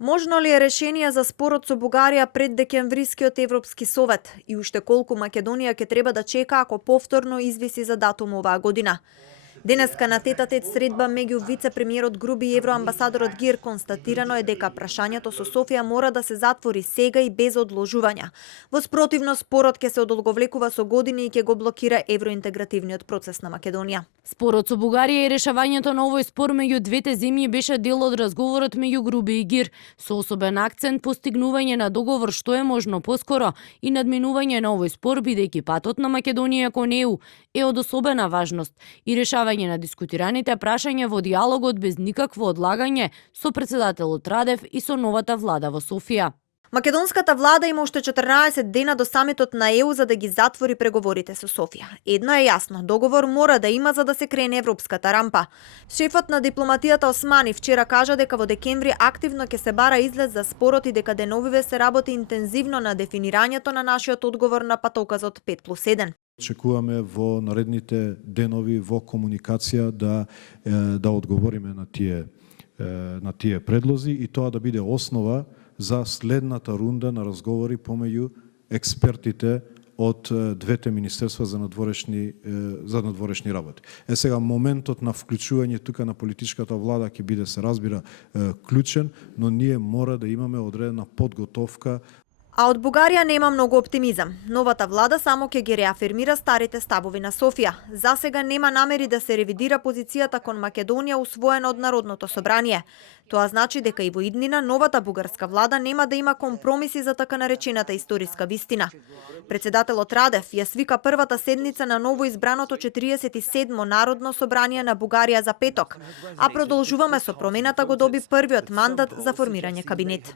Можно ли е решение за спорот со Бугарија пред декемврискиот Европски совет и уште колку Македонија ќе треба да чека ако повторно извиси за датум оваа година? Денеска на тет-а-тет средба меѓу вице-премиерот Груби и евроамбасадорот Гир констатирано е дека прашањето со Софија мора да се затвори сега и без одложувања. Во спротивно спорот ќе се одолговлекува со години и ќе го блокира евроинтегративниот процес на Македонија. Спорот со Бугарија и решавањето на овој спор меѓу двете земји беше дел од разговорот меѓу Груби и Гир, со особен акцент постигнување на договор што е можно поскоро и надминување на овој спор бидејќи патот на Македонија кон ЕУ е од особена важност и решавање на дискутираните прашања во диалогот без никакво одлагање со претседателот Радев и со новата влада во Софија. Македонската влада има уште 14 дена до самитот на ЕУ за да ги затвори преговорите со Софија. Едно е јасно, договор мора да има за да се крене европската рампа. Шефот на дипломатијата Османи вчера кажа дека во декември активно ќе се бара излез за спорот и дека деновиве се работи интензивно на дефинирањето на нашиот одговор на патоказот 5+1. Очекуваме во наредните денови во комуникација да одговориме на тие предлози и тоа да биде основа за следната рунда на разговори помеѓу експертите од двете министерства за надворешни работи. Сега моментот на вклучување тука на политичката влада ќе биде, се разбира, клучен, но ние мора да имаме одредена подготовка. А од Бугарија нема многу оптимизам. Новата влада само ќе ги реафирмира старите ставови на Софија. За сега нема намери да се ревидира позицијата кон Македонија усвоена од Народното собрание. Тоа значи дека и во иднина новата бугарска влада нема да има компромиси за така наречената историска вистина. Претседателот Радев ја свика првата седница на ново избраното 47-мо Народно собрание на Бугарија за петок, а продолжуваме со промената го доби првиот мандат за формирање кабинет.